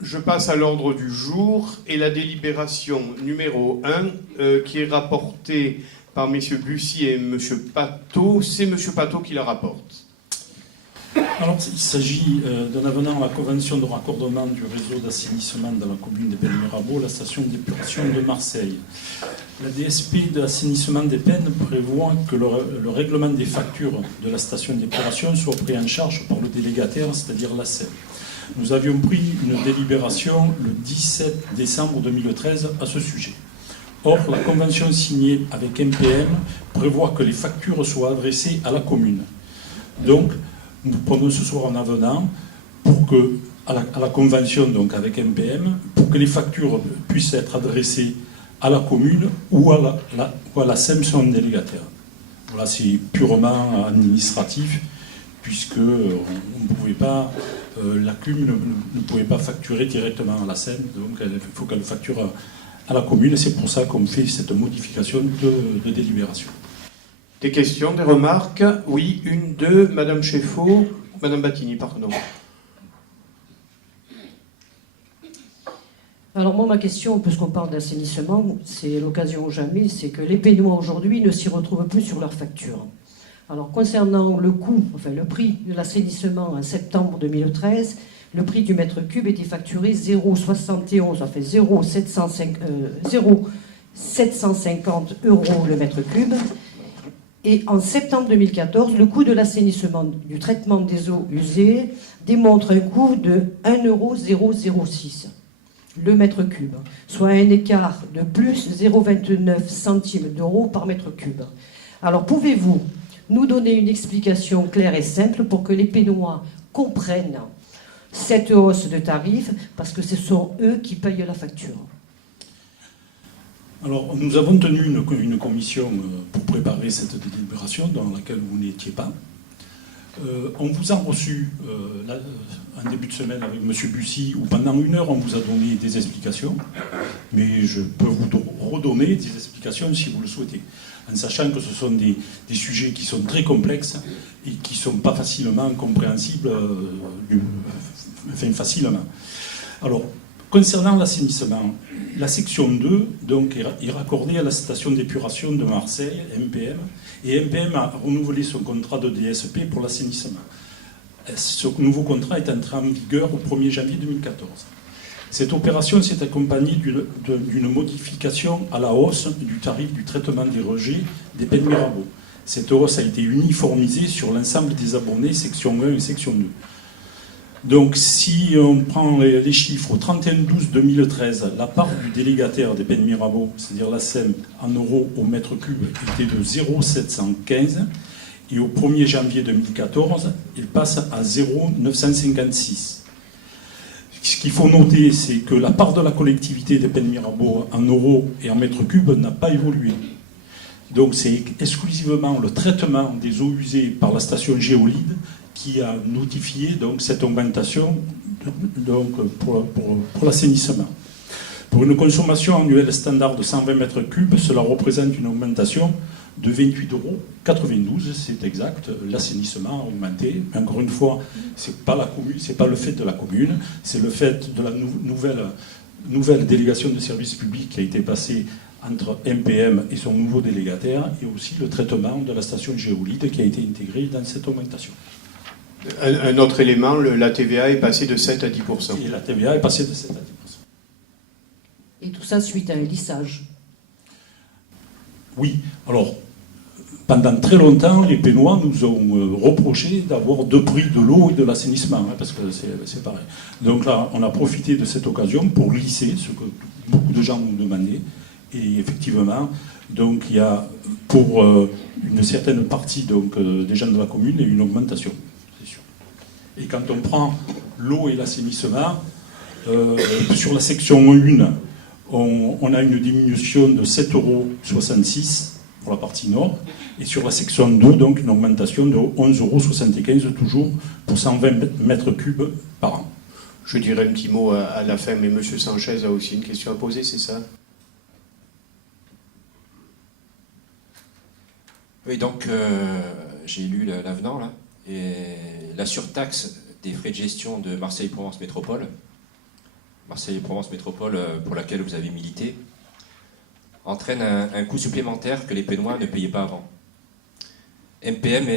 Je passe à l'ordre du jour et la délibération numéro 1 qui est rapportée par M. Bussy et M. Pateau. C'est M. Pateau qui la rapporte. Alors, il s'agit d'un avenant à la convention de raccordement du réseau d'assainissement dans la commune des Pennes-Mirabeau, la station d'épuration de Marseille. La DSP d'assainissement des Pennes prévoit que le règlement des factures de la station d'épuration soit pris en charge par le délégataire, c'est-à-dire la SEM. Nous avions pris une délibération le 17 décembre 2013 à ce sujet. Or, la convention signée avec MPM prévoit que les factures soient adressées à la commune. Donc, nous prenons ce soir un avenant pour que, à la convention donc avec MPM, pour que les factures puissent être adressées à la commune ou à la SEM, son délégataire. Voilà, c'est purement administratif, puisque on ne pouvait pas, la CUM ne pouvait pas facturer directement à la SEM, donc il faut qu'elle facture à la commune, et c'est pour ça qu'on fait cette modification de délibération. Des questions, des remarques? Oui, une, deux, Madame Cheffaut, Madame Battini, pardon. Alors moi, ma question, puisqu'on parle d'assainissement, c'est l'occasion ou jamais, c'est que les Pénois aujourd'hui ne s'y retrouvent plus sur leurs factures. Alors concernant le coût, enfin le prix de l'assainissement en septembre 2013, le prix du mètre cube était facturé 0,71, enfin 0,750 euros le mètre cube. Et en septembre 2014, le coût de l'assainissement du traitement des eaux usées démontre un coût de 1,006 € le mètre cube, soit un écart de plus 0,29 centimes d'euros par mètre cube. Alors pouvez-vous nous donner une explication claire et simple pour que les Pénois comprennent cette hausse de tarifs, parce que ce sont eux qui payent la facture? Alors, nous avons tenu une commission pour préparer cette délibération dans laquelle vous n'étiez pas. On vous a reçu un début de semaine avec M. Bussy, où pendant 1 heure, on vous a donné des explications, mais je peux vous redonner des explications si vous le souhaitez, en sachant que ce sont des sujets qui sont très complexes et qui ne sont pas facilement compréhensibles, facilement. Alors, concernant l'assainissement, la section 2 donc, est raccordée à la station d'épuration de Marseille, MPM, et MPM a renouvelé son contrat de DSP pour l'assainissement. Ce nouveau contrat est entré en vigueur au 1er janvier 2014. Cette opération s'est accompagnée d'une modification à la hausse du tarif du traitement des rejets des Pennes-Mirabeau. Cette hausse a été uniformisée sur l'ensemble des abonnés, section 1 et section 2. Donc, si on prend les chiffres, au 31/12/2013, la part du délégataire des Pennes-Mirabeau, c'est-à-dire la SEM, en euros au mètre cube, était de 0,715, et au 1er janvier 2014, il passe à 0,956. Ce qu'il faut noter, c'est que la part de la collectivité des Pennes-Mirabeau en euros et en mètre cube n'a pas évolué. Donc, c'est exclusivement le traitement des eaux usées par la station Géolide qui a notifié donc, cette augmentation donc, pour l'assainissement. Pour une consommation annuelle standard de 120 mètres cubes, cela représente une augmentation de 28,92 €, c'est exact. L'assainissement a augmenté. Encore une fois, ce n'est pas la commune, c'est pas le fait de la commune, c'est le fait de la nouvelle délégation de services publics qui a été passée entre MPM et son nouveau délégataire, et aussi le traitement de la station Géolide qui a été intégré dans cette augmentation. Un autre élément, la TVA est passée de 7 à 10%. Et la TVA est passée de 7 à 10%. Et tout ça suite à un lissage? Oui. Alors, pendant très longtemps, les Pénois nous ont reproché d'avoir 2 prix de l'eau et de l'assainissement, hein, parce que c'est pareil. Donc là, on a profité de cette occasion pour lisser ce que beaucoup de gens nous demandaient. Et effectivement, donc, il y a pour une certaine partie donc, des gens de la commune une augmentation. Et quand on prend l'eau et l'assainissement, sur la section 1, on a une diminution de 7,66 € pour la partie nord, et sur la section 2, donc une augmentation de 11,75 € toujours pour 120 mètres cubes par an. Je dirais un petit mot à la fin, mais M. Sanchez a aussi une question à poser, c'est ça? Oui, donc j'ai lu l'avenant, là, et la surtaxe des frais de gestion de Marseille-Provence Métropole Marseille-Provence Métropole, pour laquelle vous avez milité, entraîne un coût supplémentaire que les Pénois ne payaient pas avant. MPM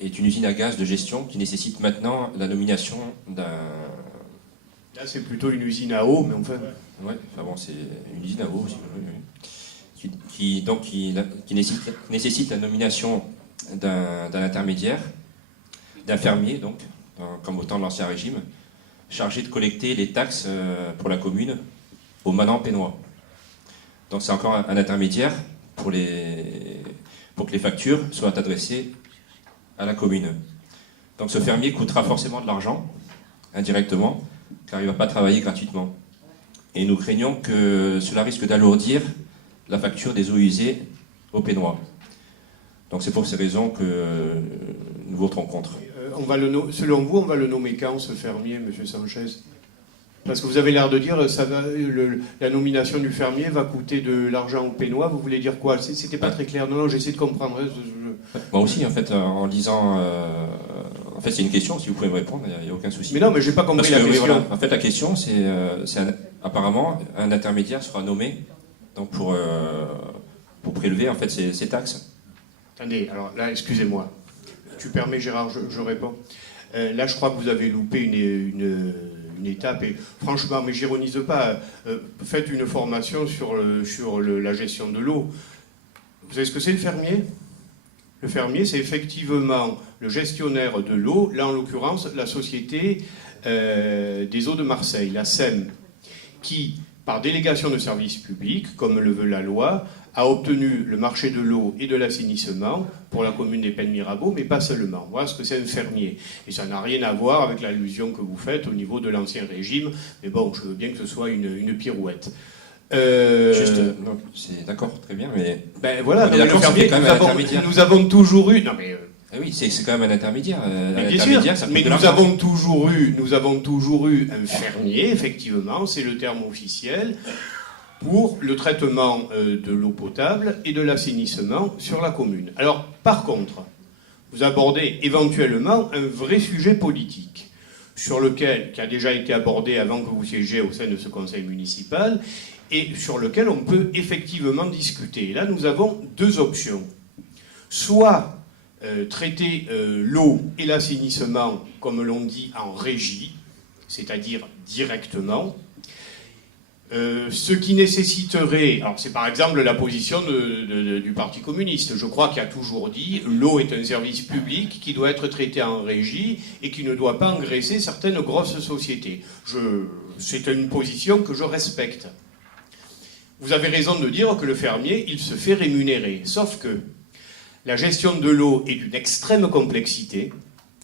est une usine à gaz de gestion qui nécessite maintenant la nomination d'un... Là, c'est plutôt une usine à eau, mais enfin... Ouais, enfin bon, c'est une usine à eau aussi. Oui. Qui nécessite la nomination d'un intermédiaire, d'un fermier, donc, comme au temps de l'Ancien Régime, chargé de collecter les taxes pour la commune au manant pénois. Donc c'est encore un intermédiaire pour que les factures soient adressées à la commune. Donc ce fermier coûtera forcément de l'argent, indirectement, car il ne va pas travailler gratuitement. Et nous craignons que cela risque d'alourdir la facture des eaux usées aux Pénois. Donc c'est pour ces raisons que nous voterons contre. Selon vous, on va le nommer quand, ce fermier, M. Sanchez? Parce que vous avez l'air de dire la nomination du fermier va coûter de l'argent aux Pénois. Vous voulez dire quoi? C'était pas très clair. Non, j'essaie de comprendre. Moi aussi, en fait, en lisant... En fait, c'est une question, si vous pouvez me répondre, il n'y a aucun souci. Mais non, mais j'ai pas compris la question. Oui, voilà. En fait, la question, c'est apparemment, un intermédiaire sera nommé donc pour prélever en fait, ces taxes. Attendez, alors là, excusez-moi. Tu permets, Gérard, je réponds. Là, je crois que vous avez loupé une étape. Et franchement, mais j'ironise pas. Faites une formation sur la gestion de l'eau. Vous savez ce que c'est, le fermier? Le fermier, c'est effectivement le gestionnaire de l'eau, là en l'occurrence la Société des eaux de Marseille, la SEM, qui, par délégation de service public, comme le veut la loi, a obtenu le marché de l'eau et de l'assainissement pour la commune des Pennes-Mirabeau, mais pas seulement. Voilà ce que c'est un fermier. Et ça n'a rien à voir avec l'allusion que vous faites au niveau de l'Ancien Régime, mais bon, je veux bien que ce soit une pirouette. C'est d'accord, très bien, mais... Ben voilà, non, mais le fermier, nous avons toujours eu... Non, mais, oui, c'est quand même un intermédiaire. Bien sûr, mais nous avons toujours eu un fermier, effectivement, c'est le terme officiel, pour le traitement de l'eau potable et de l'assainissement sur la commune. Alors, par contre, vous abordez éventuellement un vrai sujet politique, qui a déjà été abordé avant que vous siégiez au sein de ce conseil municipal, et sur lequel on peut effectivement discuter. Et là, nous avons deux options. Soit traiter l'eau et l'assainissement, comme l'on dit, en régie, c'est-à-dire directement, ce qui nécessiterait... Alors c'est par exemple la position du Parti communiste. Je crois qu'il a toujours dit l'eau est un service public qui doit être traité en régie et qui ne doit pas engraisser certaines grosses sociétés. C'est une position que je respecte. Vous avez raison de dire que le fermier, il se fait rémunérer. Sauf que la gestion de l'eau est d'une extrême complexité,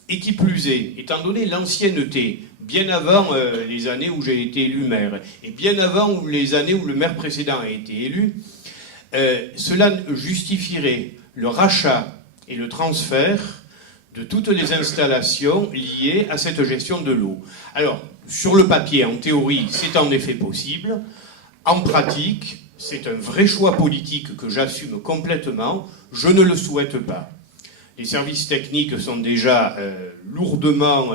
et qui plus est, étant donné l'ancienneté, bien avant les années où j'ai été élu maire, et bien avant les années où le maire précédent a été élu, cela justifierait le rachat et le transfert de toutes les installations liées à cette gestion de l'eau. Alors, sur le papier, en théorie, c'est en effet possible. En pratique, c'est un vrai choix politique que j'assume complètement. Je ne le souhaite pas. Les services techniques sont déjà lourdement,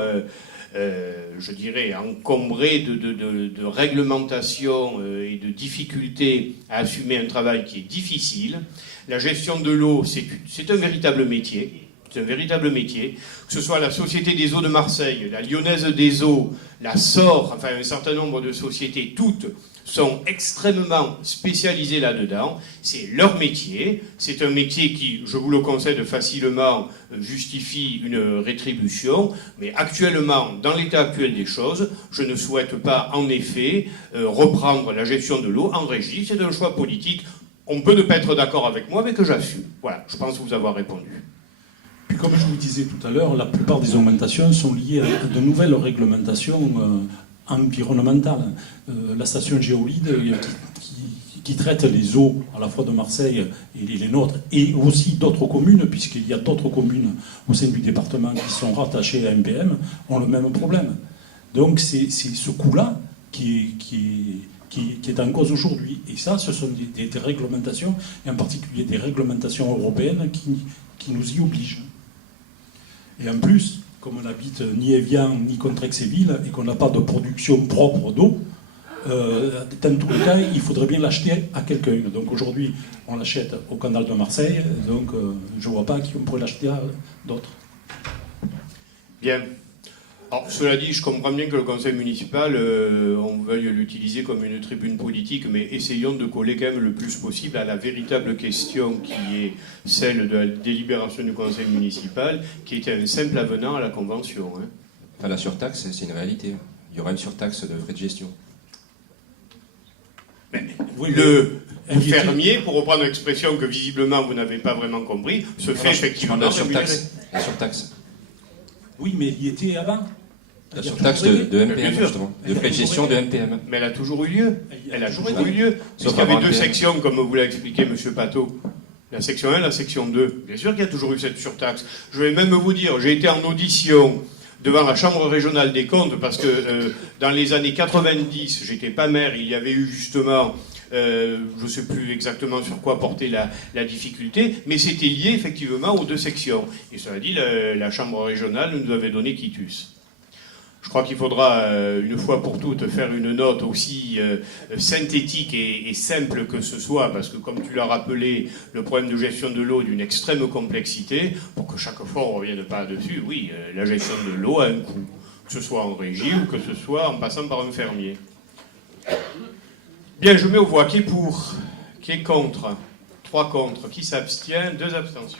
je dirais, encombrés de réglementations et de difficultés à assumer un travail qui est difficile. La gestion de l'eau, c'est un véritable métier. C'est un véritable métier. Que ce soit la Société des eaux de Marseille, la Lyonnaise des eaux, la SOR, enfin un certain nombre de sociétés, toutes sont extrêmement spécialisées là-dedans. C'est leur métier. C'est un métier qui, je vous le concède facilement, justifie une rétribution. Mais actuellement, dans l'état actuel des choses, je ne souhaite pas, en effet, reprendre la gestion de l'eau en régie. C'est un choix politique. On peut ne pas être d'accord avec moi, mais que j'assume. Voilà, je pense vous avoir répondu. Puis comme je vous disais tout à l'heure, la plupart des augmentations sont liées à de nouvelles réglementations environnementales. La station Géolide qui traite les eaux à la fois de Marseille et les nôtres, et aussi d'autres communes, puisqu'il y a d'autres communes au sein du département qui sont rattachées à MPM, ont le même problème. Donc c'est ce coût-là qui est en cause aujourd'hui. Et ça, ce sont des réglementations, et en particulier des réglementations européennes qui nous y obligent. Et en plus, comme on n'habite ni Évian ni Contrexéville et qu'on n'a pas de production propre d'eau, dans tous les cas, il faudrait bien l'acheter à quelqu'un. Donc aujourd'hui, on l'achète au canal de Marseille, donc je ne vois pas à qui on pourrait l'acheter à d'autres. Bien. Alors, cela dit, je comprends bien que le conseil municipal, on veuille l'utiliser comme une tribune politique, mais essayons de coller quand même le plus possible à la véritable question qui est celle de la délibération du conseil municipal, qui était un simple avenant à la convention. Hein. Enfin, la surtaxe, c'est une réalité. Il y aura une surtaxe de frais de gestion. Mais Oui, le fermier, pour reprendre l'expression que visiblement vous n'avez pas vraiment compris, se fait effectivement la rémunérer. surtaxe. Oui, mais il y était avant. La surtaxe de Bien MPM, sûr. justement. De frais de gestion de MPM. Mais elle a toujours eu lieu. Elle a toujours eu lieu. Sauf Puisqu'il y avait avant deux le PM. sections, comme vous l'a expliqué M. Pateau. La section 1 et la section 2. Bien sûr qu'il y a toujours eu cette surtaxe. Je vais même vous dire, j'ai été en audition devant la Chambre régionale des comptes, parce que dans les années 90, j'étais pas maire, il y avait eu justement, je ne sais plus exactement sur quoi porter la difficulté, mais c'était lié effectivement aux deux sections. Et cela dit, la Chambre régionale nous avait donné quitus. Je crois qu'il faudra, une fois pour toutes, faire une note aussi synthétique et simple que ce soit, parce que, comme tu l'as rappelé, le problème de gestion de l'eau est d'une extrême complexité, pour que chaque fois on ne revienne pas dessus. Oui, la gestion de l'eau a un coût, que ce soit en régie ou que ce soit en passant par un fermier. Bien, je mets aux voix. Qui est pour? Qui est contre? 3 contre. Qui s'abstient? 2 abstentions.